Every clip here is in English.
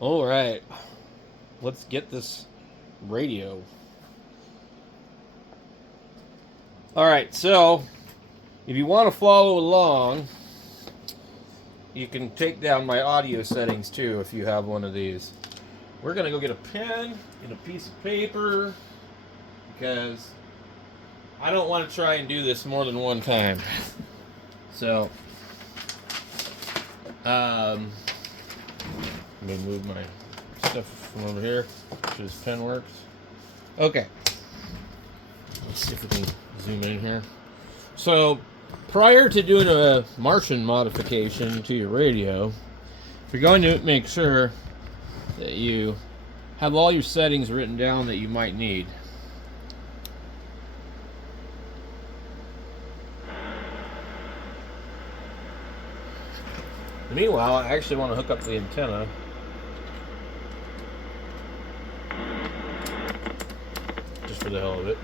All right, let's get this radio. All right, so if you want to follow along, you can take down my audio settings too if you have one of these. We're going to go get a pen and a piece of paper because I don't want to try and do this more than one time. So, let me move my stuff from over here so this pen works. Okay. Let's see if we can zoom in here. So, prior to doing a Martian modification to your radio, you're going to make sure that you have all your settings written down that you might need. Meanwhile, I actually want to hook up the antenna. Just for the hell of it.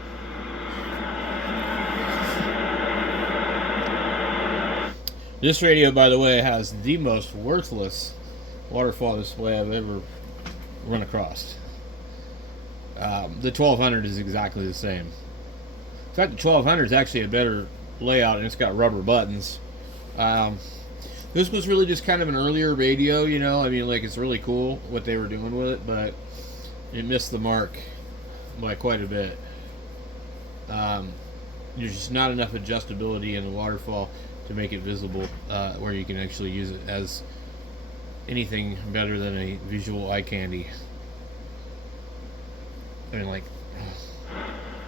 This radio, by the way, has the most worthless waterfall display I've ever run across. The 1200 is exactly the same. In fact, the 1200 is actually a better layout, and it's got rubber buttons. This was really just kind of an earlier radio, you know. I mean, like, it's really cool what they were doing with it, but it missed the mark by quite a bit. There's just not enough adjustability in the waterfall to make it visible, where you can actually use it as anything better than a visual eye candy. I mean, like,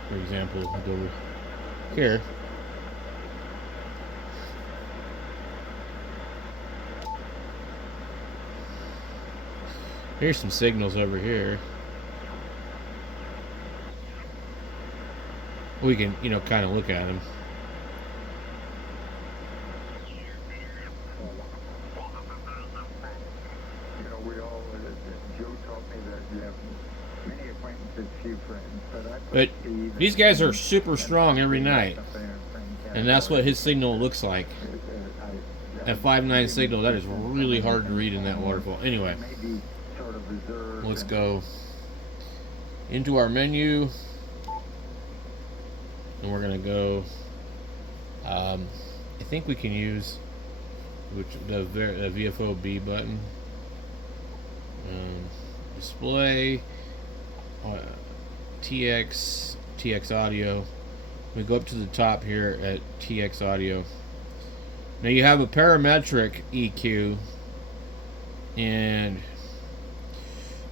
for example, go over here. Here's some signals over here. We can, you know, kind of look at them. But these guys are super strong every night, and that's what his signal looks like. At 5.9 signal, that is really hard to read in that waterfall. Anyway, let's go into our menu, and we're gonna go. I think we can use the VFO-B button. Display. TX audio. We go up to the top here at TX audio. Now you have a parametric EQ, and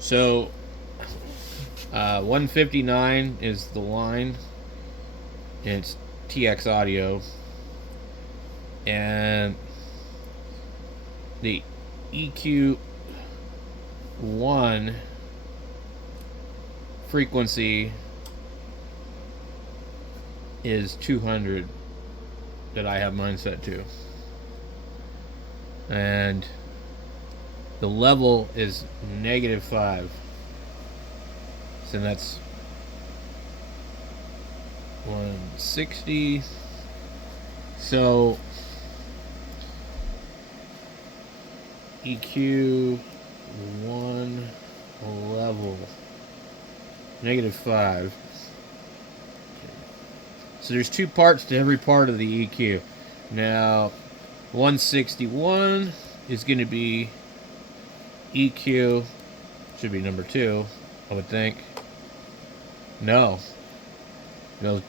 so 159 is the line, and it's TX audio, and the EQ1 frequency is 200 that I have mine set to, and the level is -5, so that's 160. So EQ1 level -5. So there's two parts to every part of the EQ. Now 161 is going to be EQ, should be number 2, I would think. No,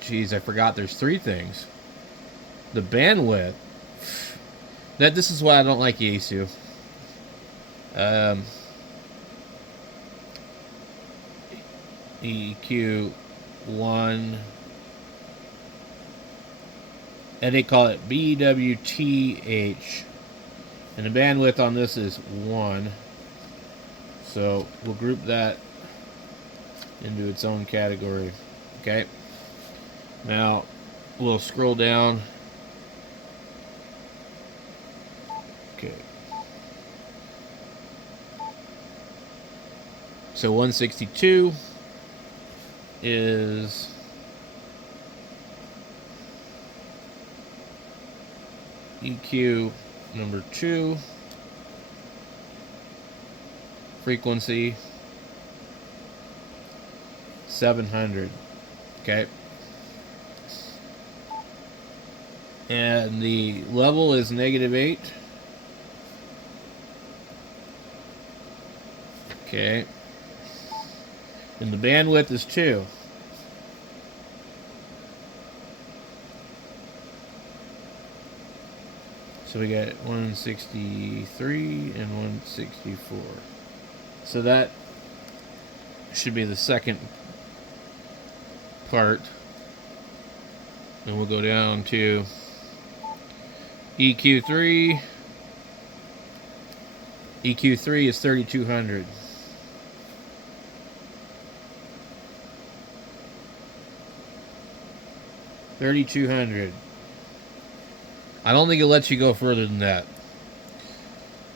geez, I forgot there's 3 things. The bandwidth. This is why I don't like yaesu. EQ1, and they call it bwth, and the bandwidth on this is 1. So we'll group that into its own category. Okay. Now we'll scroll down. Okay. So 162 is EQ number 2. frequency 700. Okay. And the level is -8. Okay. And the bandwidth is 2. So we got 163 and 164. So that should be the second part. And we'll go down to EQ3. EQ3 is 3200. I don't think it lets you go further than that.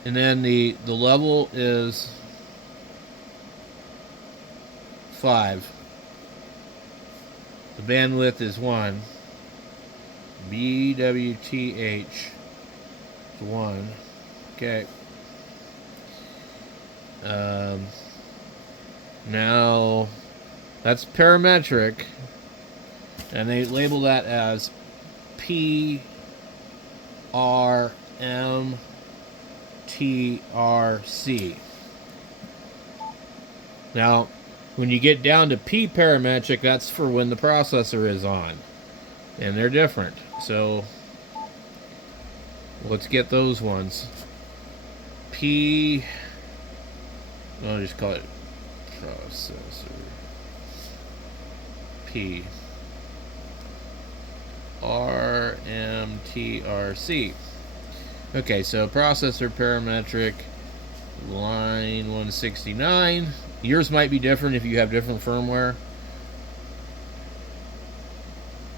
And then the level is 5. The bandwidth is 1. bwth is 1. Okay. Now that's parametric, and they label that as p-prmtrc. Now, when you get down to p-parametric, that's for when the processor is on, and they're different. So let's get those ones. I'll just call it processor. p-prmtrc. Okay, so processor parametric, line 169. Yours might be different if you have different firmware.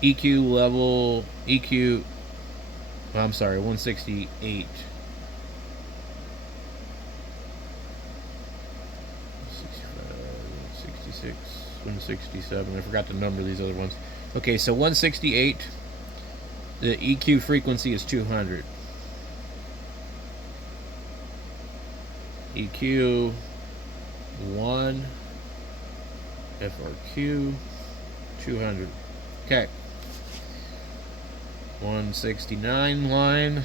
EQ level, I'm sorry, 168. 66, 167. I forgot to number these other ones. Okay, so 168, the EQ frequency is 200. EQ 1, FRQ 200. Okay. 169 line.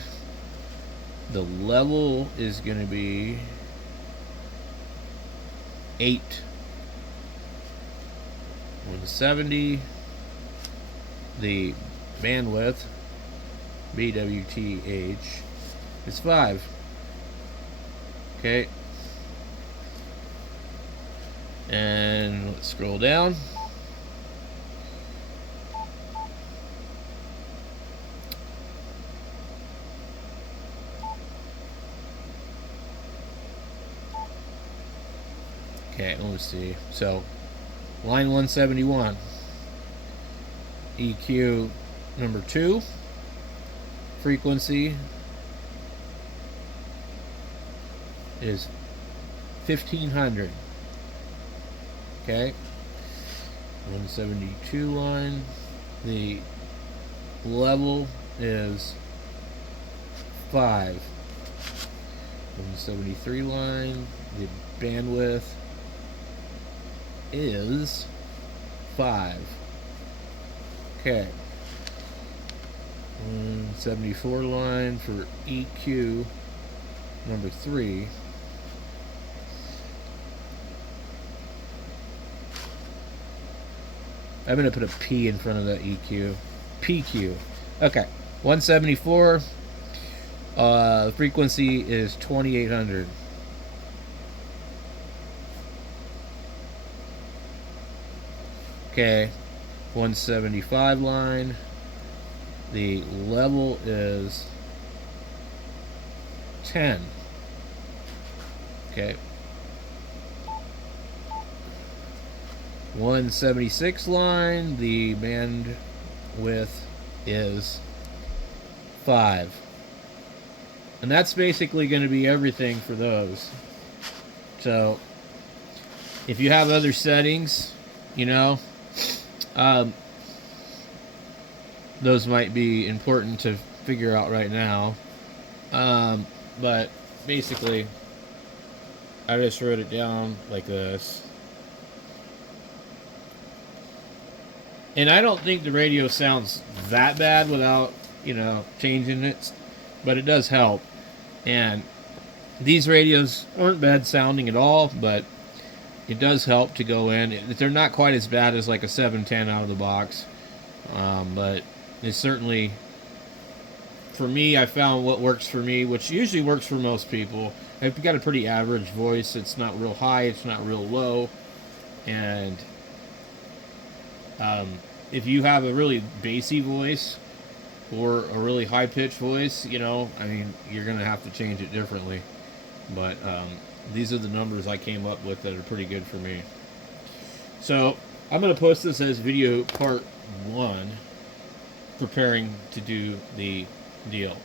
The level is going to be 8. 170. The bandwidth, bwth, is 5. Okay. And let's scroll down. Okay, let's see. So, line 171, EQ number 2, frequency is 1500. Okay, 172 line, the level is 5. 173 line, the bandwidth is 5. Okay. 174 line for EQ number 3. I'm going to put a P in front of that EQ. PQ. Okay. 174. The frequency is 2800. Okay. 175 line. The level is 10. Okay. 176 line, the bandwidth is 5. And that's basically going to be everything for those. So, if you have other settings, you know, those might be important to figure out right now. But basically, I just wrote it down like this. And I don't think the radio sounds that bad without, you know, changing it, but it does help. And these radios aren't bad sounding at all, but it does help to go in. They're not quite as bad as like a 710 out of the box, but it's certainly, for me, I found what works for me, which usually works for most people. I've got a pretty average voice. It's not real high, it's not real low, and if you have a really bassy voice or a really high-pitched voice, you know, I mean, you're going to have to change it differently. But these are the numbers I came up with that are pretty good for me. So I'm going to post this as video part 1, preparing to do the deal.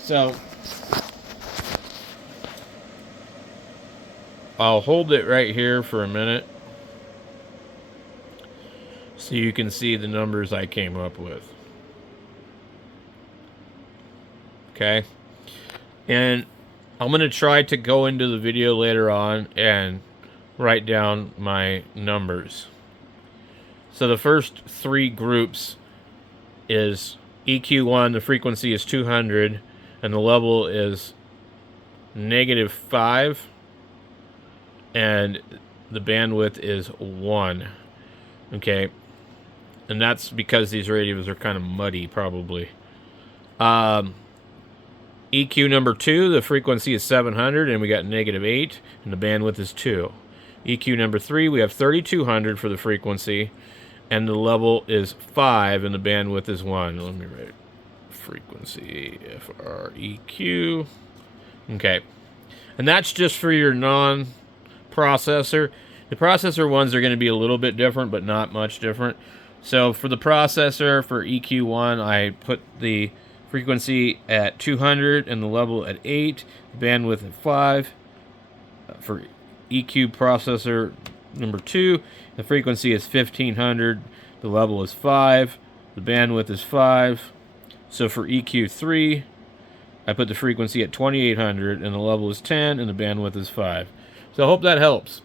So I'll hold it right here for a minute so you can see the numbers I came up with. Okay? And I'm going to try to go into the video later on and write down my numbers. So the first 3 groups is EQ1, the frequency is 200, and the level is -5, and the bandwidth is 1. Okay? And that's because these radios are kind of muddy, probably. EQ number 2, the frequency is 700, and we got -8, and the bandwidth is 2. EQ number 3, we have 3200 for the frequency, and the level is 5, and the bandwidth is 1. Let me write frequency, FREQ. Okay. And that's just for your non-processor. The processor ones are going to be a little bit different, but not much different. So for the processor, for EQ1, I put the frequency at 200 and the level at 8, the bandwidth at 5. For EQ processor number 2, the frequency is 1500, the level is 5, the bandwidth is 5. So for EQ3, I put the frequency at 2800 and the level is 10 and the bandwidth is 5. So I hope that helps.